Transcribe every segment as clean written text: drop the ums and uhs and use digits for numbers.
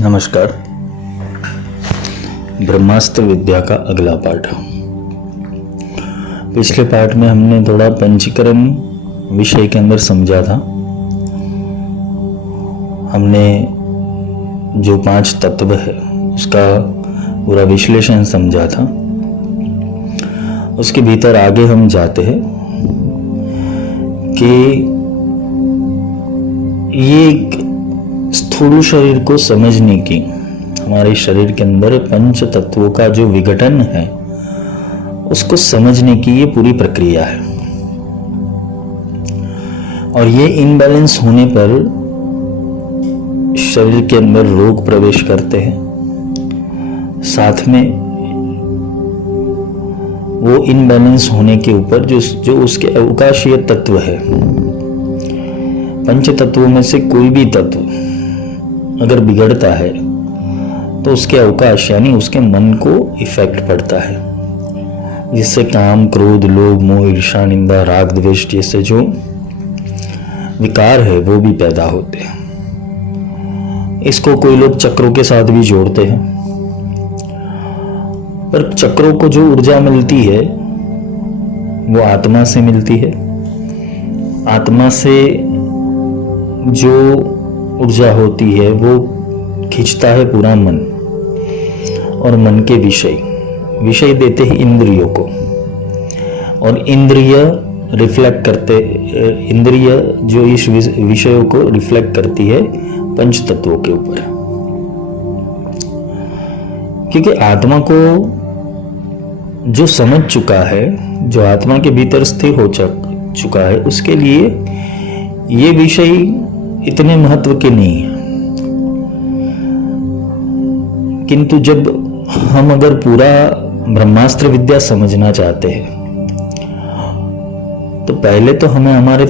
नमस्कार। ब्रह्मास्त्र विद्या का अगला पाठ। पिछले पाठ में हमने थोड़ा पंचकर्म विषय के अंदर समझा था। हमने जो 5 तत्व है उसका पूरा विश्लेषण समझा था। उसके भीतर आगे हम जाते हैं कि ये स्थूल शरीर को समझने की, हमारे शरीर के अंदर 5 तत्वों का जो विघटन है उसको समझने की ये पूरी प्रक्रिया है। और ये इनबैलेंस होने पर शरीर के अंदर रोग प्रवेश करते हैं। साथ में वो इनबैलेंस होने के ऊपर जो उसके अवकाशीय तत्व है, 5 तत्वों में से कोई भी तत्व अगर बिगड़ता है तो उसके अवकाश यानी उसके मन को इफेक्ट पड़ता है, जिससे काम, क्रोध, लोभ, मोह, ईर्ष्या, निंदा, राग, द्वेष जैसे जो विकार है वो भी पैदा होते हैं। इसको कोई लोग चक्रों के साथ भी जोड़ते हैं, पर चक्रों को जो ऊर्जा मिलती है वो आत्मा से मिलती है। आत्मा से जो ऊर्जा होती है वो खींचता है पूरा मन, और मन के विषय देते हैं इंद्रियों को, और इंद्रिय रिफ्लेक्ट करते, इंद्रिय जो इस विषयों को रिफ्लेक्ट करती है 5 तत्वों के ऊपर। क्योंकि आत्मा को जो समझ चुका है, जो आत्मा के भीतर स्थिर हो चुका है, उसके लिए ये विषय इतने महत्व के नहीं है। किंतु जब हम अगर पूरा ब्रह्मास्त्र विद्या समझना चाहते हैं तो पहले तो हमें हमारे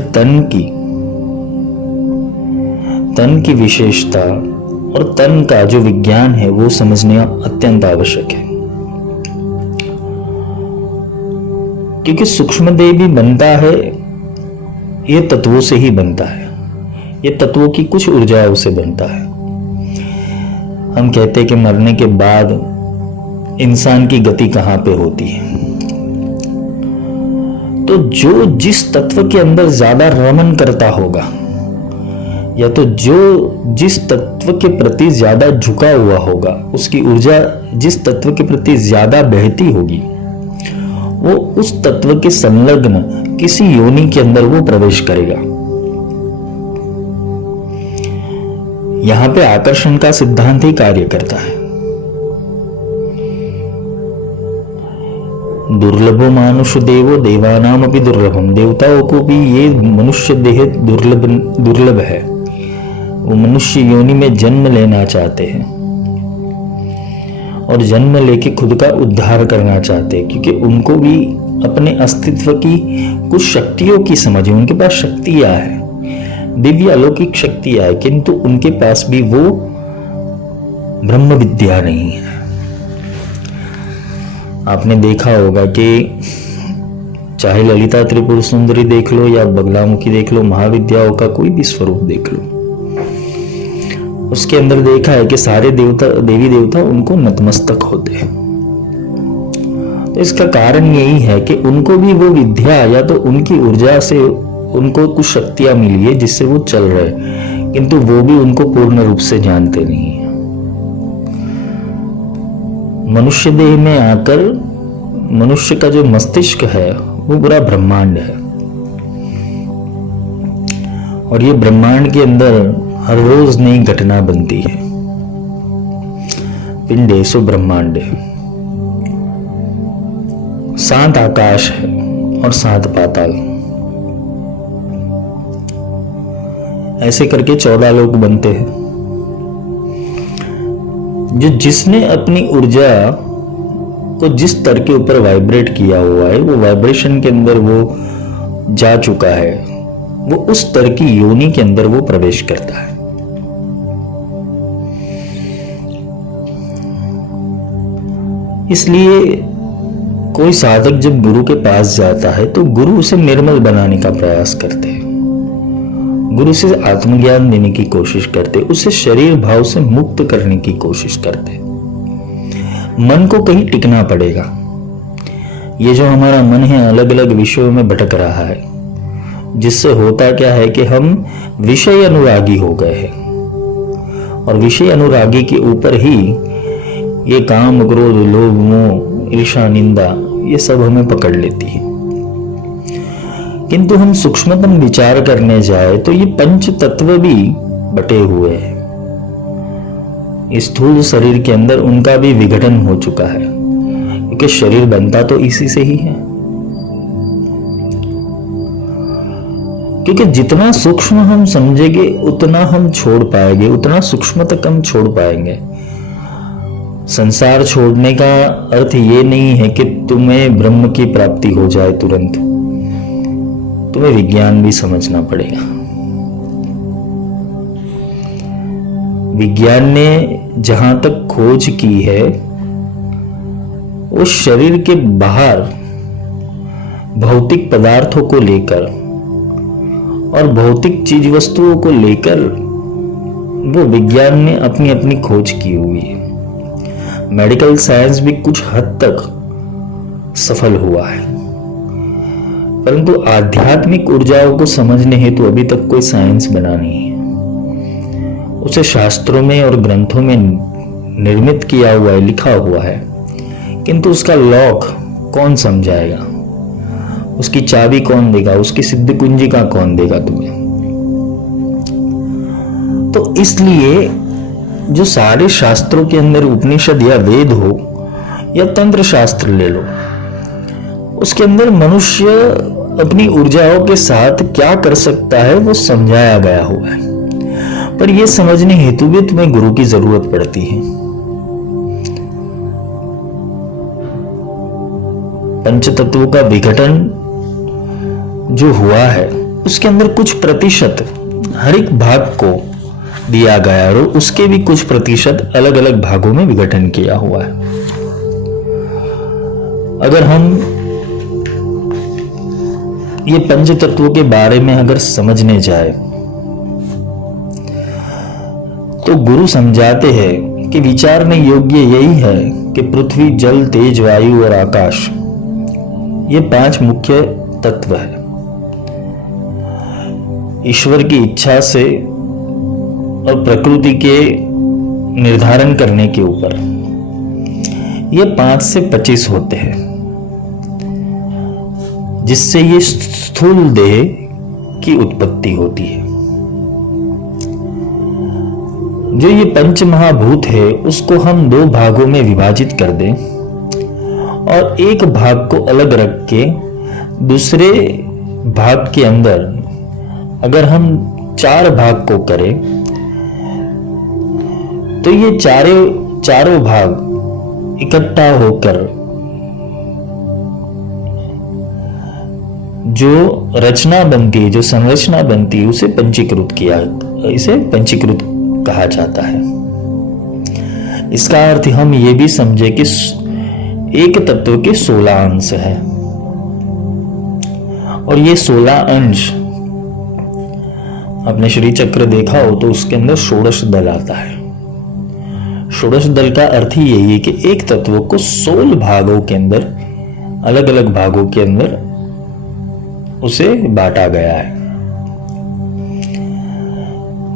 तन की विशेषता और तन का जो विज्ञान है वो समझना अत्यंत आवश्यक है। क्योंकि सूक्ष्म देह भी बनता है ये तत्वों से ही बनता है, ये तत्वों की कुछ ऊर्जाओं से बनता है। हम कहते हैं कि मरने के बाद इंसान की गति कहां पे होती है, तो जो जिस तत्व के अंदर ज्यादा रमन करता होगा, या तो जो जिस तत्व के प्रति ज्यादा झुका हुआ होगा, उसकी ऊर्जा जिस तत्व के प्रति ज्यादा बहती होगी, वो उस तत्व के संलग्न किसी योनि के अंदर वो प्रवेश करेगा। यहां पे आकर्षण का सिद्धांत ही कार्य करता है। दुर्लभो मानुष देवो देवानाम अपि दुर्लभम, देवताओं को भी ये मनुष्य देह दुर्लभ है। वो मनुष्य योनि में जन्म लेना चाहते हैं और जन्म लेके खुद का उद्धार करना चाहते हैं, क्योंकि उनको भी अपने अस्तित्व की कुछ शक्तियों की समझ है। उनके पास शक्तियां है, दिव्य अलौकिक शक्तियां है, किंतु उनके पास भी वो ब्रह्म विद्या नहीं है। आपने देखा होगा कि चाहे ललिता त्रिपुर सुंदरी देख लो या बगलामुखी देख लो, महाविद्याओं का कोई भी स्वरूप देख लो, उसके अंदर देखा है कि सारे देवी देवता उनको नतमस्तक होते हैं। तो इसका कारण यही है कि उनको भी वो विद्या या तो उनकी ऊर्जा से उनको कुछ शक्तियां मिली है जिससे वो चल रहे, किंतु वो भी उनको पूर्ण रूप से जानते नहीं है। मनुष्य देह में आकर मनुष्य का जो मस्तिष्क है वो पूरा ब्रह्मांड है, और ये ब्रह्मांड के अंदर हर रोज नई घटना बनती है। पिंडे सो ब्रह्मांड, 7 आकाश है और 7 पाताल, ऐसे करके 14 लोग बनते हैं। जिसने अपनी ऊर्जा को जिस स्तर के ऊपर वाइब्रेट किया हुआ है, वो वाइब्रेशन के अंदर वो जा चुका है, वो उस स्तर की योनि के अंदर वो प्रवेश करता है। इसलिए कोई साधक जब गुरु के पास जाता है तो गुरु उसे निर्मल बनाने का प्रयास करते हैं। गुरु से आत्मज्ञान देने की कोशिश करते, उसे शरीर भाव से मुक्त करने की कोशिश करते। मन को कहीं टिकना पड़ेगा। ये जो हमारा मन है अलग अलग विषयों में भटक रहा है, जिससे होता क्या है कि हम विषय अनुरागी हो गए हैं, और विषय अनुरागी के ऊपर ही ये काम, क्रोध, लोभ, मोह, ईर्ष्या, निंदा, ये सब हमें पकड़ लेती है। किंतु हम सूक्ष्मतम विचार करने जाए तो ये पंच तत्व भी बटे हुए हैं। इस स्थूल शरीर के अंदर उनका भी विघटन हो चुका है, क्योंकि शरीर बनता तो इसी से ही है। क्योंकि जितना सूक्ष्म हम समझेंगे उतना हम छोड़ पाएंगे, उतना सूक्ष्म तक हम छोड़ पाएंगे। संसार छोड़ने का अर्थ ये नहीं है कि तुम्हें ब्रह्म की प्राप्ति हो जाए तुरंत, तुम्हें विज्ञान भी समझना पड़ेगा। विज्ञान ने जहां तक खोज की है, उस शरीर के बाहर भौतिक पदार्थों को लेकर और भौतिक चीज वस्तुओं को लेकर वो विज्ञान ने अपनी अपनी खोज की हुई है। मेडिकल साइंस भी कुछ हद तक सफल हुआ है, परंतु आध्यात्मिक ऊर्जाओं को समझने हेतु अभी तक कोई साइंस बना नहीं है। उसे शास्त्रों में और ग्रंथों में निर्मित किया हुआ है, लिखा हुआ है, किंतु उसका लॉक कौन समझाएगा, उसकी चाबी कौन देगा, उसकी सिद्ध कुंजिका कौन देगा तुम्हें। तो इसलिए जो सारे शास्त्रों के अंदर, उपनिषद या वेद हो या तंत्र शास्त्र ले लो, उसके अंदर मनुष्य अपनी ऊर्जाओं के साथ क्या कर सकता है वो समझाया गया हुआ है। पर यह समझने हेतु भी तुम्हें गुरु की जरूरत पड़ती है। पंच तत्वों का विघटन जो हुआ है, उसके अंदर कुछ प्रतिशत हर एक भाग को दिया गया और उसके भी कुछ प्रतिशत अलग अलग भागों में विघटन किया हुआ है। अगर हम ये पंच तत्वों के बारे में अगर समझने जाए तो गुरु समझाते हैं कि विचारने योग्य यही है कि पृथ्वी, जल, तेज, वायु और आकाश, ये 5 मुख्य तत्व है। ईश्वर की इच्छा से और प्रकृति के निर्धारण करने के ऊपर ये 5 से 25 होते हैं, जिससे ये स्थूल देह की उत्पत्ति होती है। जो ये पंच महाभूत है उसको हम 2 भागों में विभाजित कर दें और एक भाग को अलग रख के दूसरे भाग के अंदर अगर हम 4 भाग को करें तो ये चारों भाग इकट्ठा होकर जो रचना बनती है, जो संरचना बनती है, उसे इसे पंचीकृत कहा जाता है। इसका अर्थ हम ये भी समझे कि एक तत्व के 16 अंश है और ये 16 अंश, आपने श्री चक्र देखा हो तो उसके अंदर षोडश दल आता है। षोडश दल का अर्थ ही यही है कि एक तत्व को 16 भागों के अंदर, अलग अलग भागों के अंदर उसे बांटा गया है।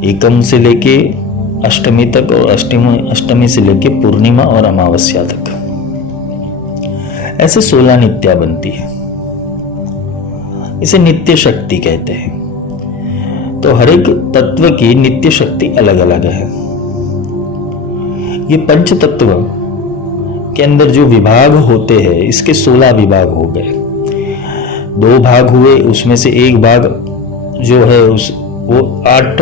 एकम से लेके अष्टमी तक और अष्टमी से लेके पूर्णिमा और अमावस्या तक, ऐसे 16 नित्या बनती है। इसे नित्य शक्ति कहते हैं। तो हर एक तत्व की नित्य शक्ति अलग अलग है। ये पंच तत्व के अंदर जो विभाग होते हैं, इसके 16 विभाग हो गए। 2 भाग हुए, उसमें से एक भाग जो है वो 8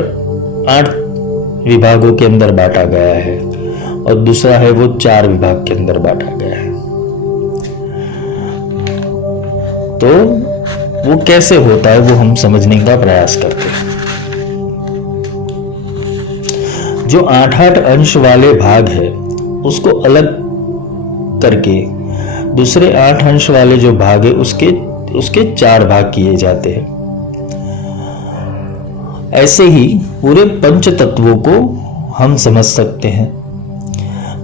विभागों के अंदर बांटा गया है और दूसरा है वो 4 विभाग के अंदर बांटा गया है। तो वो कैसे होता है वो हम समझने का प्रयास करते हैं। जो 8 अंश वाले भाग है उसको अलग करके दूसरे 8 अंश वाले जो भाग है उसके 4 भाग किए जाते हैं। ऐसे ही पूरे पंच तत्वों को हम समझ सकते हैं।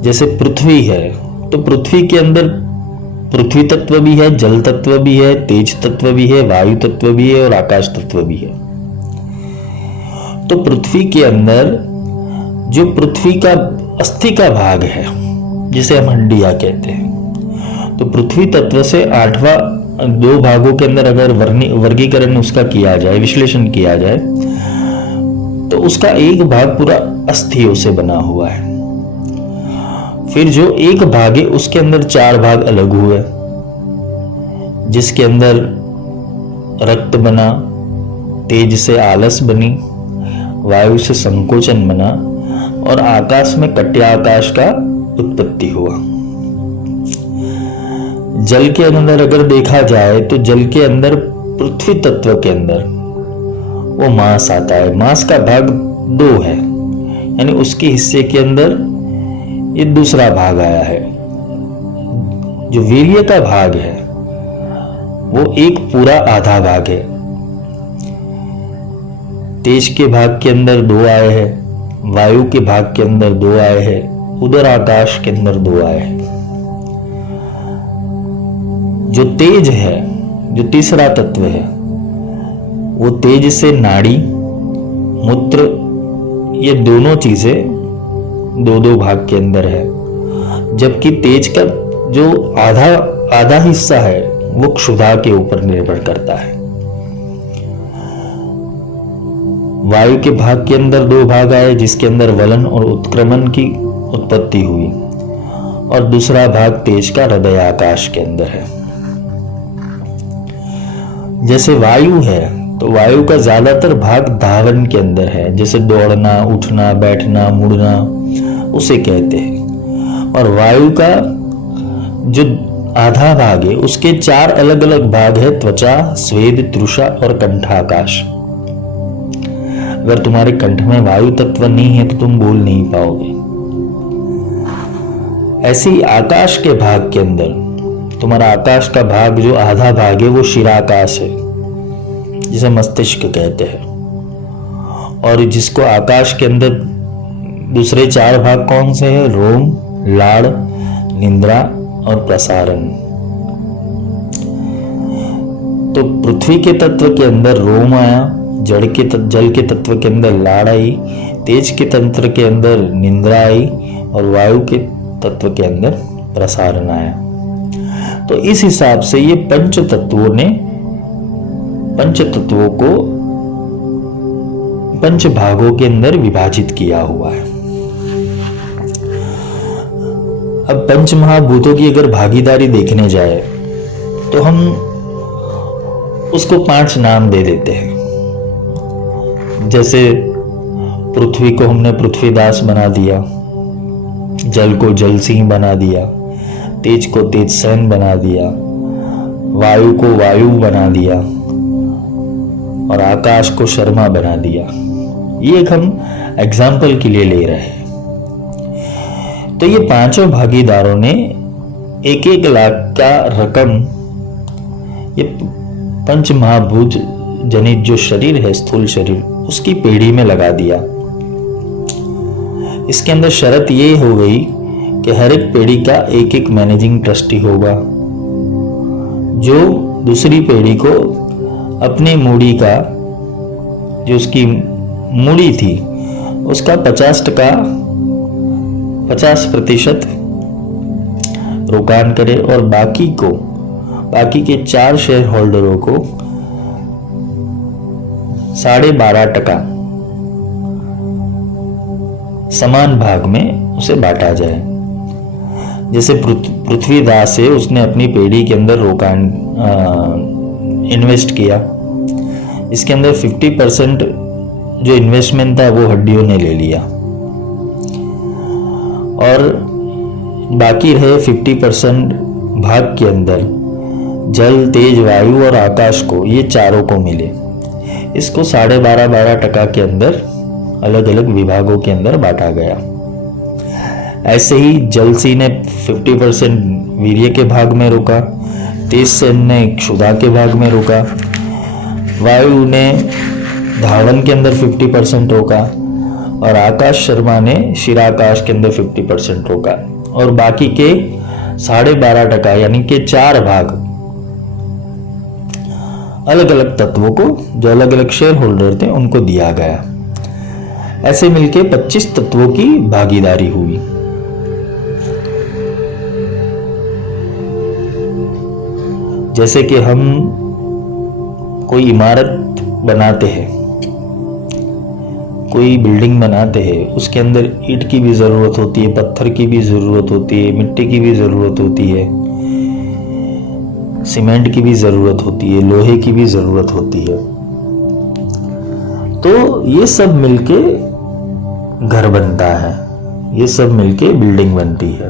जैसे पृथ्वी है तो पृथ्वी के अंदर पृथ्वी तत्व भी है, जल तत्व भी है, तेज तत्व भी है, वायु तत्व भी है और आकाश तत्व भी है। तो पृथ्वी के अंदर जो पृथ्वी का अस्थि का भाग है जिसे हम हड्डियां कहते हैं, तो पृथ्वी तत्व से 8वां 2 भागों के अंदर अगर वर्गीकरण उसका किया जाए, विश्लेषण किया जाए, तो उसका एक भाग पूरा अस्थियों से बना हुआ है। फिर जो एक भाग है उसके अंदर 4 भाग अलग हुए, जिसके अंदर रक्त बना, तेज से आलस बनी, वायु से संकोचन बना और आकाश में कट्याकाश का उत्पत्ति हुआ। जल के अंदर अगर देखा जाए तो जल के अंदर पृथ्वी तत्व के अंदर वो मास आता है। मास का भाग 2 है, यानी उसके हिस्से के अंदर ये दूसरा भाग आया है। जो वीर्य का भाग है वो एक पूरा आधा भाग है। तेज के भाग के अंदर 2 आए हैं, वायु के भाग के अंदर 2 आए हैं, उदर आकाश के अंदर 2 आए हैं। जो तेज है, जो तीसरा तत्व है, वो तेज से नाड़ी, मूत्र, ये दोनों चीजें 2-2 भाग के अंदर है। जबकि तेज का जो आधा हिस्सा है वो क्षुधा के ऊपर निर्भर करता है। वायु के भाग के अंदर 2 भाग आए, जिसके अंदर वलन और उत्क्रमण की उत्पत्ति हुई, और दूसरा भाग तेज का हृदय आकाश के अंदर है। जैसे वायु है तो वायु का ज्यादातर भाग धावन के अंदर है, जैसे दौड़ना, उठना, बैठना, मुड़ना, उसे कहते हैं। और वायु का जो आधा भाग है उसके 4 अलग अलग भाग है, त्वचा, स्वेद, तृषा और कंठाकाश। अगर तुम्हारे कंठ में वायु तत्व नहीं है तो तुम बोल नहीं पाओगे। ऐसी आकाश के भाग के अंदर तुम्हारा आकाश का भाग जो आधा भाग है वो शिराकाश है, जिसे मस्तिष्क कहते हैं। और जिसको आकाश के अंदर दूसरे 4 भाग कौन से हैं? रोम, लाड़, निंद्रा और प्रसारण। तो पृथ्वी के तत्व के अंदर रोम आया, जल के तत्व के अंदर लाड़ आई, तेज के तंत्र के अंदर निंद्रा आई और वायु के तत्व के अंदर प्रसारण आया। तो इस हिसाब से ये पंच तत्वों को पंच भागों के अंदर विभाजित किया हुआ है। अब पंच महाभूतों की अगर भागीदारी देखने जाए तो हम उसको 5 नाम दे देते हैं। जैसे पृथ्वी को हमने पृथ्वीदास बना दिया, जल को जल सिंह बना दिया, तेज को तेज सेन बना दिया, वायु को वायु बना दिया और आकाश को शर्मा बना दिया। ये एक हम एग्जाम्पल के लिए ले रहे हैं। तो ये 5 भागीदारों ने 1-1 लाख का रकम ये पंच महाभूत जनित जो शरीर है, स्थूल शरीर, उसकी पेढ़ी में लगा दिया। इसके अंदर शर्त ये हो गई कि हर एक पीढ़ी का एक मैनेजिंग ट्रस्टी होगा, जो दूसरी पीढ़ी को अपनी मूड़ी का, जो उसकी मूड़ी थी उसका 50% रोकान करे और बाकी के 4 शेयर होल्डरों को 12.5% समान भाग में उसे बांटा जाए। जैसे पृथ्वीदास है, उसने अपनी पेढ़ी के अंदर रोकान इन्वेस्ट किया। इसके अंदर 50% जो इन्वेस्टमेंट था वो हड्डियों ने ले लिया और बाकी रहे 50% भाग के अंदर जल, तेज, वायु और आकाश को, ये चारों को मिले। इसको 12.5% के अंदर अलग अलग विभागों के अंदर बांटा गया। ऐसे ही जलसी ने 50% वीर्य के भाग में रोका, तेज सेन ने क्षुधा के भाग में रोका, वायु ने धावन के अंदर 50% होगा और आकाश शर्मा ने शिराकाश के अंदर 50% होगा और बाकी के 12.5% यानी कि 4 भाग अलग अलग तत्वों को, जो अलग अलग शेयर होल्डर थे, उनको दिया गया। ऐसे मिलके 25 तत्वों की भागीदारी हुई। जैसे कि हम कोई इमारत बनाते हैं, कोई बिल्डिंग बनाते हैं, उसके अंदर ईंट की भी ज़रूरत होती है, पत्थर की भी ज़रूरत होती है, मिट्टी की भी ज़रूरत होती है, सीमेंट की भी ज़रूरत होती है, लोहे की भी ज़रूरत होती है। तो ये सब मिलके घर बनता है, ये सब मिलके बिल्डिंग बनती है।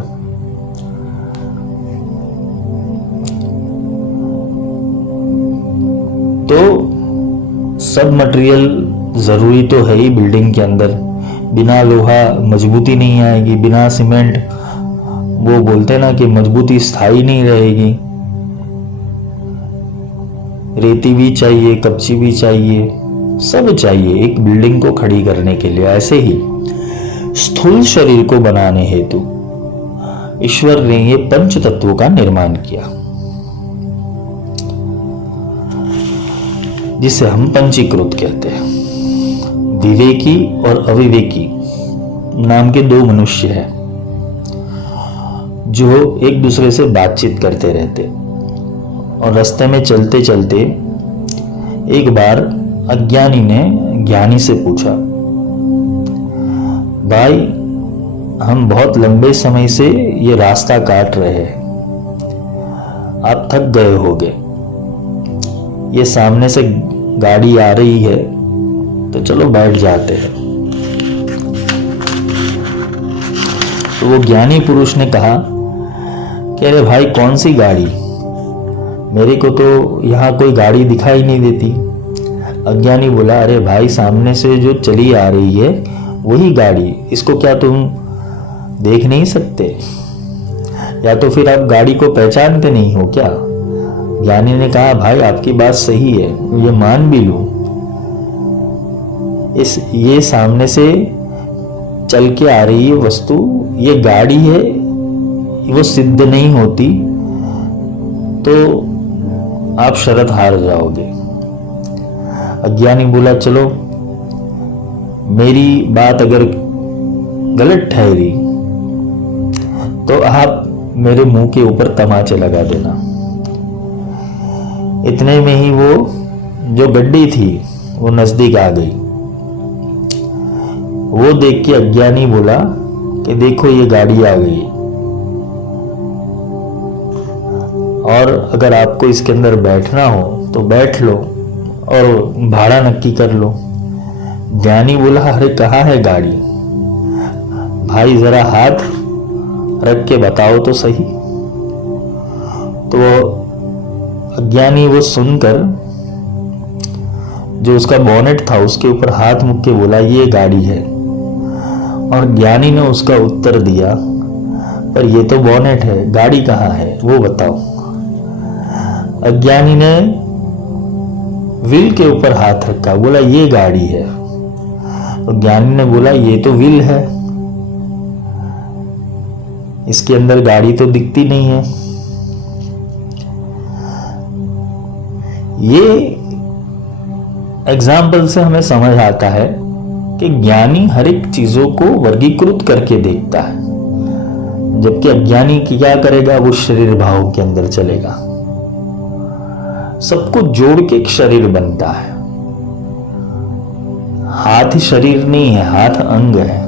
तो सब मटेरियल ज़रूरी तो है ही बिल्डिंग के अंदर। बिना लोहा मजबूती नहीं आएगी, बिना सीमेंट, वो बोलते हैं ना कि मजबूती स्थायी नहीं रहेगी। रेती भी चाहिए, कच्ची भी चाहिए, सब चाहिए एक बिल्डिंग को खड़ी करने के लिए। ऐसे ही स्थूल शरीर को बनाने हेतु ईश्वर ने ये पंच तत्वों का निर्माण किया, जिसे हम पंचीकृत कहते हैं। विवेकी और अविवेकी नाम के 2 मनुष्य हैं जो एक दूसरे से बातचीत करते रहते, और रास्ते में चलते चलते एक बार अज्ञानी ने ज्ञानी से पूछा, भाई हम बहुत लंबे समय से ये रास्ता काट रहे हैं, आप थक गए होंगे, ये सामने से गाड़ी आ रही है तो चलो बैठ जाते हैं। तो वो ज्ञानी पुरुष ने कहा कि अरे भाई कौन सी गाड़ी, मेरे को तो यहाँ कोई गाड़ी दिखाई नहीं देती। अज्ञानी बोला, अरे भाई सामने से जो चली आ रही है वही गाड़ी, इसको क्या तुम देख नहीं सकते? या तो फिर आप गाड़ी को पहचानते नहीं हो क्या? ज्ञानी ने कहा, भाई आपकी बात सही है, ये मान भी लूं, ये सामने से चल के आ रही है वस्तु, ये गाड़ी है, वो सिद्ध नहीं होती तो आप शरत हार जाओगे। अज्ञानी बोला, चलो मेरी बात अगर गलत ठहरी तो आप मेरे मुंह के ऊपर तमाचे लगा देना। इतने में ही वो जो गड्डी थी वो नजदीक आ गई। वो देख के अज्ञानी बोला कि देखो ये गाड़ी आ गई, और अगर आपको इसके अंदर बैठना हो तो बैठ लो और भाड़ा नक्की कर लो। ज्ञानी बोला, अरे कहाँ है गाड़ी? भाई जरा हाथ रख के बताओ तो सही। तो अज्ञानी वो सुनकर जो उसका बोनेट था उसके ऊपर हाथ मुक के बोला, ये गाड़ी है। और ज्ञानी ने उसका उत्तर दिया, पर ये तो बोनेट है, गाड़ी कहाँ है वो बताओ। अज्ञानी ने व्हील के ऊपर हाथ रखा, बोला ये गाड़ी है। और ज्ञानी ने बोला, ये तो व्हील है, इसके अंदर गाड़ी तो दिखती नहीं है। ये एग्जाम्पल से हमें समझ आता है कि ज्ञानी हर एक चीजों को वर्गीकृत करके देखता है, जबकि अज्ञानी क्या करेगा, वो शरीर भाव के अंदर चलेगा। सबको जोड़ के एक शरीर बनता है। हाथ ही शरीर नहीं है, हाथ अंग है।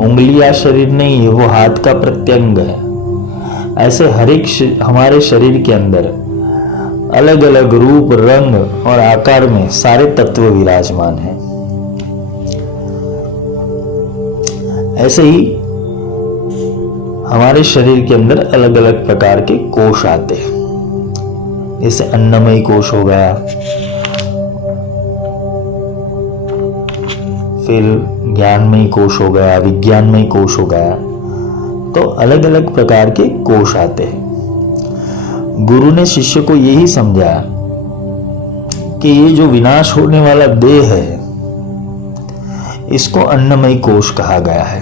उंगलियां शरीर नहीं है, वो हाथ का प्रत्यंग है। ऐसे हर एक हमारे शरीर के अंदर अलग अलग रूप, रंग और आकार में सारे तत्व विराजमान हैं। ऐसे ही हमारे शरीर के अंदर अलग अलग प्रकार के कोश आते हैं, जैसे अन्नमय कोश हो गया, फिर ज्ञानमय कोश हो गया, विज्ञानमय कोश हो गया। तो अलग अलग प्रकार के कोश आते हैं। गुरु ने शिष्य को यही समझाया कि ये जो विनाश होने वाला देह है, इसको अन्नमय कोश कहा गया है।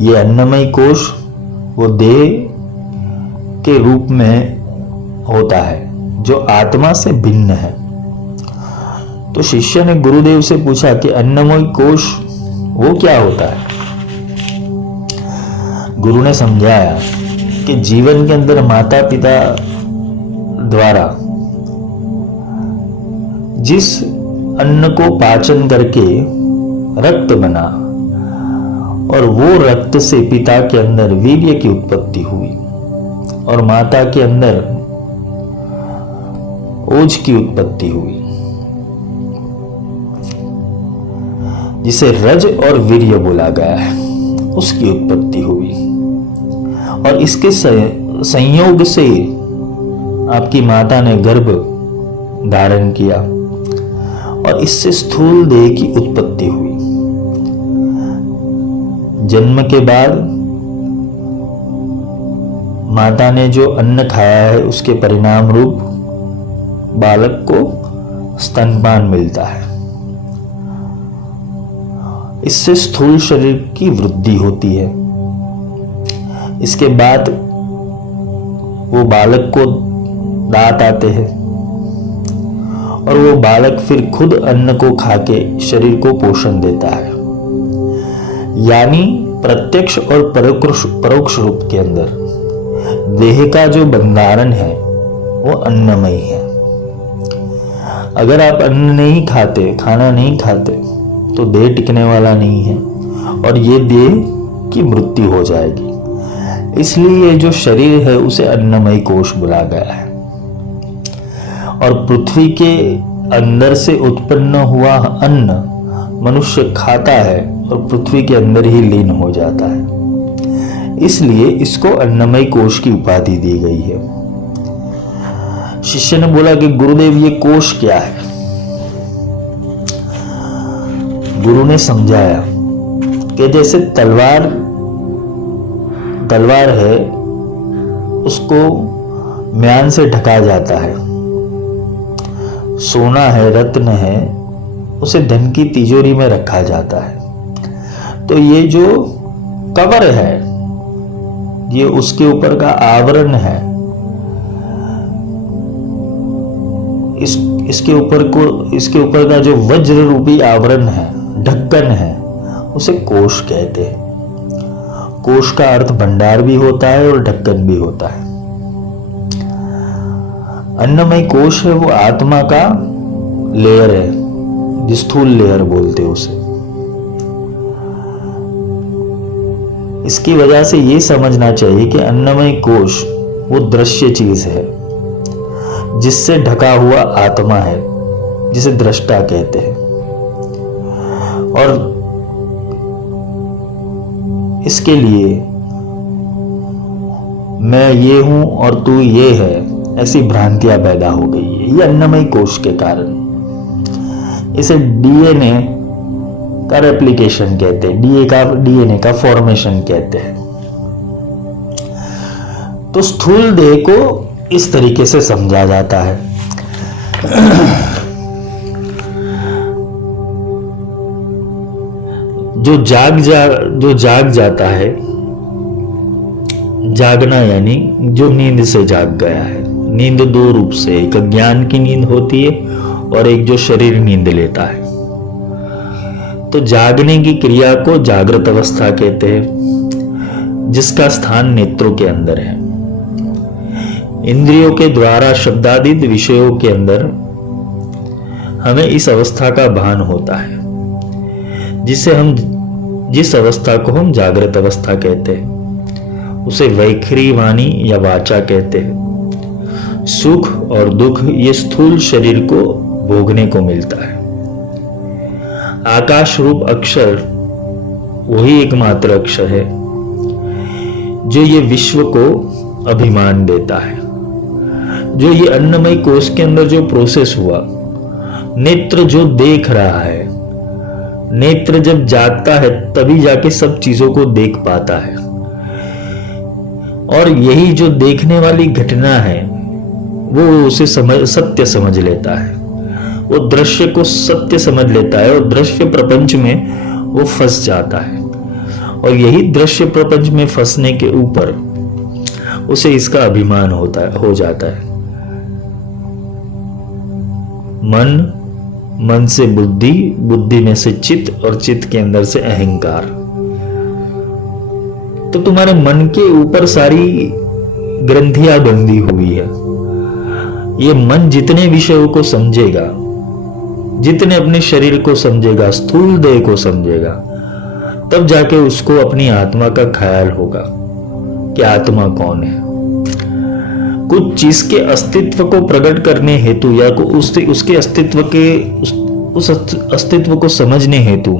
ये अन्नमय कोश वो देह के रूप में होता है जो आत्मा से भिन्न है। तो शिष्य ने गुरुदेव से पूछा कि अन्नमय कोश वो क्या होता है। गुरु ने समझाया कि जीवन के अंदर माता पिता द्वारा जिस अन्न को पाचन करके रक्त बना और वो रक्त से पिता के अंदर वीर्य की उत्पत्ति हुई और माता के अंदर ओज की उत्पत्ति हुई, जिसे रज और वीर्य बोला गया है, उसकी उत्पत्ति हुई। और इसके संयोग से आपकी माता ने गर्भ धारण किया और इससे स्थूल देह की उत्पत्ति हुई। जन्म के बाद माता ने जो अन्न खाया है उसके परिणाम रूप बालक को स्तनपान मिलता है। इससे स्थूल शरीर की वृद्धि होती है। इसके बाद वो बालक को दांत आते हैं और वो बालक फिर खुद अन्न को खाके शरीर को पोषण देता है। यानी प्रत्यक्ष और परोक्ष रूप के अंदर देह का जो भंडारण है वो अन्नमय है। अगर आप अन्न नहीं खाते, खाना नहीं खाते, तो देह टिकने वाला नहीं है और ये देह की मृत्यु हो जाएगी। इसलिए ये जो शरीर है उसे अन्नमय कोश बोला गया है। और पृथ्वी के अंदर से उत्पन्न हुआ अन्न मनुष्य खाता है और पृथ्वी के अंदर ही लीन हो जाता है। इसलिए इसको अन्नमय कोश की उपाधि दी गई है। शिष्य ने बोला कि गुरुदेव ये कोश क्या है। गुरु ने समझाया कि जैसे तलवार है उसको म्यान से ढका जाता है, सोना है, रत्न है, उसे धन की तिजोरी में रखा जाता है। तो ये जो कवर है ये उसके ऊपर का आवरण है। इसके ऊपर का जो वज्र रूपी आवरण है, ढक्कन है, उसे कोश कहते हैं। कोश का अर्थ भंडार भी होता है और ढक्कन भी होता है। अन्नमय कोश है वो आत्मा का लेयर है, स्थूल लेयर बोलते हैं उसे। इसकी वजह से ये समझना चाहिए कि अन्नमय कोश वो दृश्य चीज है जिससे ढका हुआ आत्मा है, जिसे दृष्टा कहते हैं। और इसके लिए मैं ये हूं और तू ये है, ऐसी भ्रांतियां पैदा हो गई है। ये अन्नमय कोश के कारण। इसे डीएनए का रेप्लिकेशन कहते हैं, डीएनए का फॉर्मेशन कहते हैं। तो स्थूल देह को इस तरीके से समझा जाता है। जो जाग जाता है, जागना यानी जो नींद से जाग गया है। नींद दो रूप से, एक ज्ञान की नींद होती है और एक जो शरीर नींद लेता है। तो जागने की क्रिया को जागृत अवस्था कहते हैं, जिसका स्थान नेत्रों के अंदर है। इंद्रियों के द्वारा शब्दादीत विषयों के अंदर हमें इस अवस्था का भान होता है, जिस अवस्था को हम जागृत अवस्था कहते हैं। उसे वैखरी वाणी या वाचा कहते हैं। सुख और दुख ये स्थूल शरीर को भोगने को मिलता है। आकाश रूप अक्षर वही एकमात्र अक्षर है जो ये विश्व को अभिमान देता है। जो ये अन्नमय कोश के अंदर जो प्रोसेस हुआ, नेत्र जो देख रहा है, नेत्र जब जागता है तभी जाके सब चीजों को देख पाता है। और यही जो देखने वाली घटना है वो उसे सत्य समझ लेता है। वो दृश्य को सत्य समझ लेता है और दृश्य प्रपंच में वो फंस जाता है। और यही दृश्य प्रपंच में फंसने के ऊपर उसे इसका अभिमान हो जाता है। मन से बुद्धि, बुद्धि में से चित्त और चित्त के अंदर से अहंकार। तो तुम्हारे मन के ऊपर सारी ग्रंथियां बंधी हुई है। ये मन जितने विषयों को समझेगा, जितने अपने शरीर को समझेगा, स्थूल देह को समझेगा, तब जाके उसको अपनी आत्मा का ख्याल होगा कि आत्मा कौन है। कुछ चीज के अस्तित्व को प्रकट करने हेतु या उसके अस्तित्व के उस अस्तित्व को समझने हेतु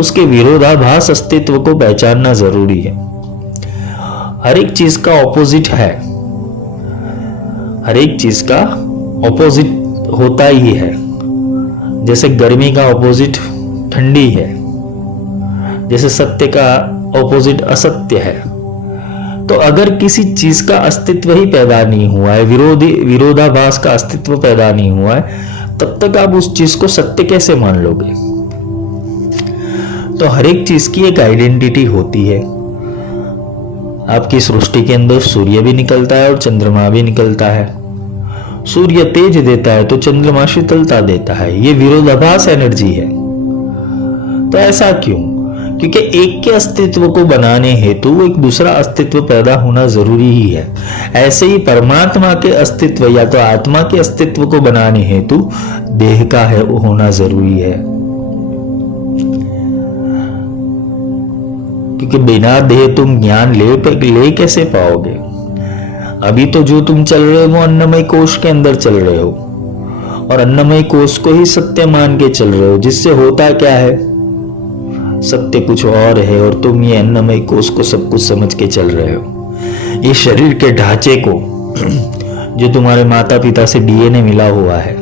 उसके विरोधाभास अस्तित्व को पहचानना जरूरी है। हर एक चीज का ऑपोजिट है, हर एक चीज का ऑपोजिट होता ही है। जैसे गर्मी का ऑपोजिट ठंडी है, जैसे सत्य का ऑपोजिट असत्य है। तो अगर किसी चीज का अस्तित्व ही पैदा नहीं हुआ है, विरोधाभास का अस्तित्व पैदा नहीं हुआ है, तब तक आप उस चीज को सत्य कैसे मान लोगे? तो हर एक चीज की एक आइडेंटिटी होती है। आपकी सृष्टि के अंदर सूर्य भी निकलता है और चंद्रमा भी निकलता है। सूर्य तेज देता है तो चंद्रमा शीतलता देता है। ये विरोधाभास एनर्जी है। तो ऐसा क्यों? क्योंकि एक के अस्तित्व को बनाने हेतु एक दूसरा अस्तित्व पैदा होना जरूरी ही है। ऐसे ही परमात्मा के अस्तित्व या तो आत्मा के अस्तित्व को बनाने हेतु देह का है होना जरूरी है। क्योंकि बिना देह तुम ज्ञान ले कैसे पाओगे? अभी तो जो तुम चल रहे हो वो अन्नमय कोश के अंदर चल रहे हो और अन्नमय कोश को ही सत्य मान के चल रहे हो, जिससे होता क्या है, सत्य कुछ और है और तुम ये अन्नमय कोश को सब कुछ समझ के चल रहे हो। ये शरीर के ढांचे को जो तुम्हारे माता पिता से डीएनए मिला हुआ है,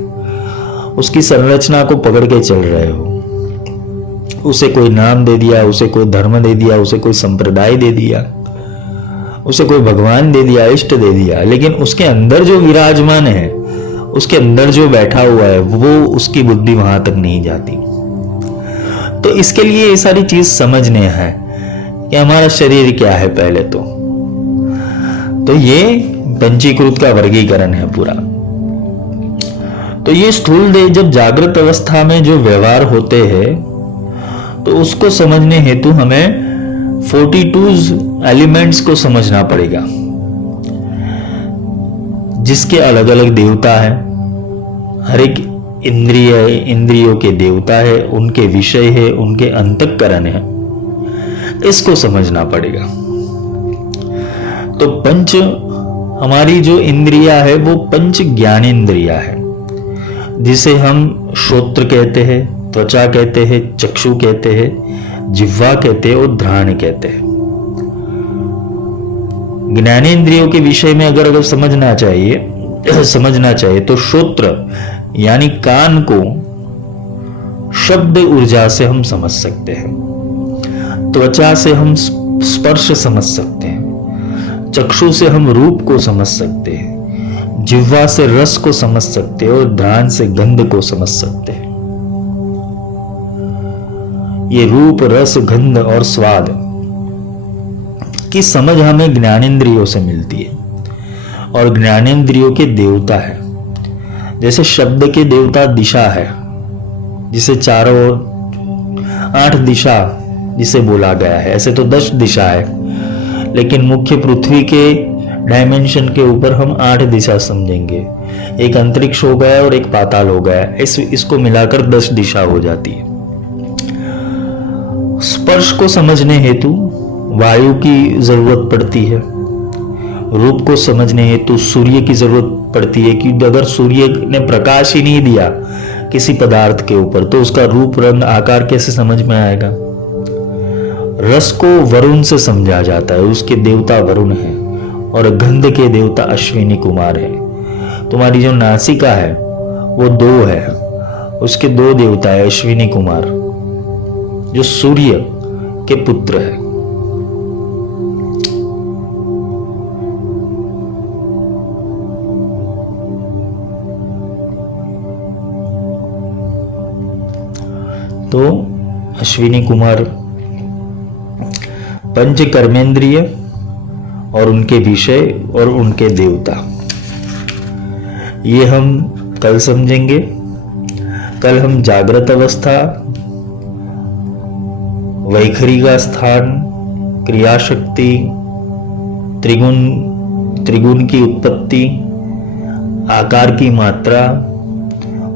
उसकी संरचना को पकड़ के चल रहे हो। उसे कोई नाम दे दिया, उसे कोई धर्म दे दिया, उसे कोई संप्रदाय दे दिया, उसे कोई भगवान दे दिया, इष्ट दे दिया, लेकिन उसके अंदर जो विराजमान है, उसके अंदर जो बैठा हुआ है, वो उसकी बुद्धि वहां तक नहीं जाती। तो इसके लिए ये सारी चीज समझने हैं कि हमारा शरीर क्या है। पहले तो ये पंचीकृत का वर्गीकरण है पूरा। तो ये स्थूल देह जब जागृत अवस्था में जो व्यवहार होते हैं, तो उसको समझने हेतु हमें 42 एलिमेंट्स को समझना पड़ेगा, जिसके अलग अलग देवता है। हर एक इंद्रियों के देवता है, उनके विषय है, उनके अंतःकरण है। इसको समझना पड़ेगा। तो पंच हमारी जो इंद्रिया है वो पंच ज्ञानेंद्रिया है, जिसे हम श्रोत्र कहते हैं, त्वचा कहते हैं, चक्षु कहते हैं, जिह्वा कहते हैं और घ्राण कहते हैं। ज्ञानेंद्रियों के विषय में अगर समझना चाहिए तो श्रोत्र यानी कान को शब्द ऊर्जा से हम समझ सकते हैं, त्वचा से हम स्पर्श समझ सकते हैं, चक्षु से हम रूप को समझ सकते हैं, जिह्वा से रस को समझ सकते हैं और घ्राण से गंध को समझ सकते हैं। ये रूप, रस, गंध और स्वाद की समझ हमें ज्ञानेंद्रियों से मिलती है और ज्ञानेंद्रियों के देवता है। जैसे शब्द के देवता दिशा है, जिसे चारों 8 दिशा जिसे बोला गया है। ऐसे तो 10 दिशा है, लेकिन मुख्य पृथ्वी के डायमेंशन के ऊपर हम 8 दिशा समझेंगे। एक अंतरिक्ष हो गया और एक पाताल हो गया, इसको मिलाकर 10 दिशा हो जाती है। स्पर्श को समझने हेतु वायु की जरूरत पड़ती है। रूप को समझने हेतु सूर्य की जरूरत पड़ती है, कि अगर सूर्य ने प्रकाश ही नहीं दिया किसी पदार्थ के ऊपर तो उसका रूप, रंग, आकार कैसे समझ में आएगा। रस को वरुण से समझा जाता है, उसके देवता वरुण है और गंध के देवता अश्विनी कुमार है। तुम्हारी जो नासिका है वो 2 है, उसके 2 देवता है, अश्विनी कुमार जो सूर्य के पुत्र है। तो अश्विनी कुमार, पंच कर्मेंद्रिय और उनके विषय और उनके देवता, ये हम कल समझेंगे। कल हम जागृत अवस्था, वैखरी का स्थान, क्रियाशक्ति, त्रिगुण की उत्पत्ति, आकार की मात्रा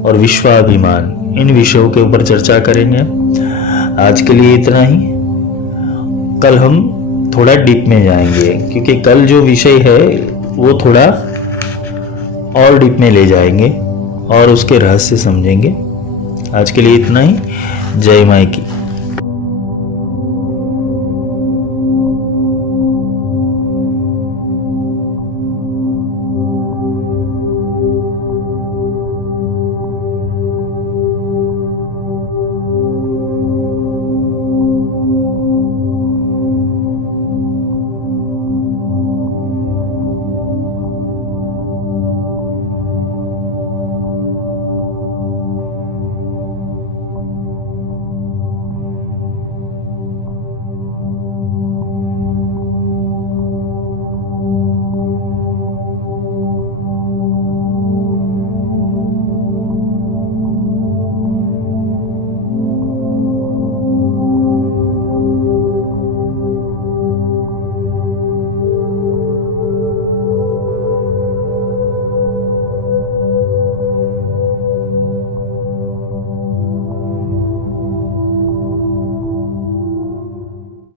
और विश्वाभिमान, इन विषयों के ऊपर चर्चा करेंगे। आज के लिए इतना ही। कल हम थोड़ा डीप में जाएंगे, क्योंकि कल जो विषय है वो थोड़ा और डीप में ले जाएंगे और उसके रहस्य समझेंगे। आज के लिए इतना ही। जय माई की।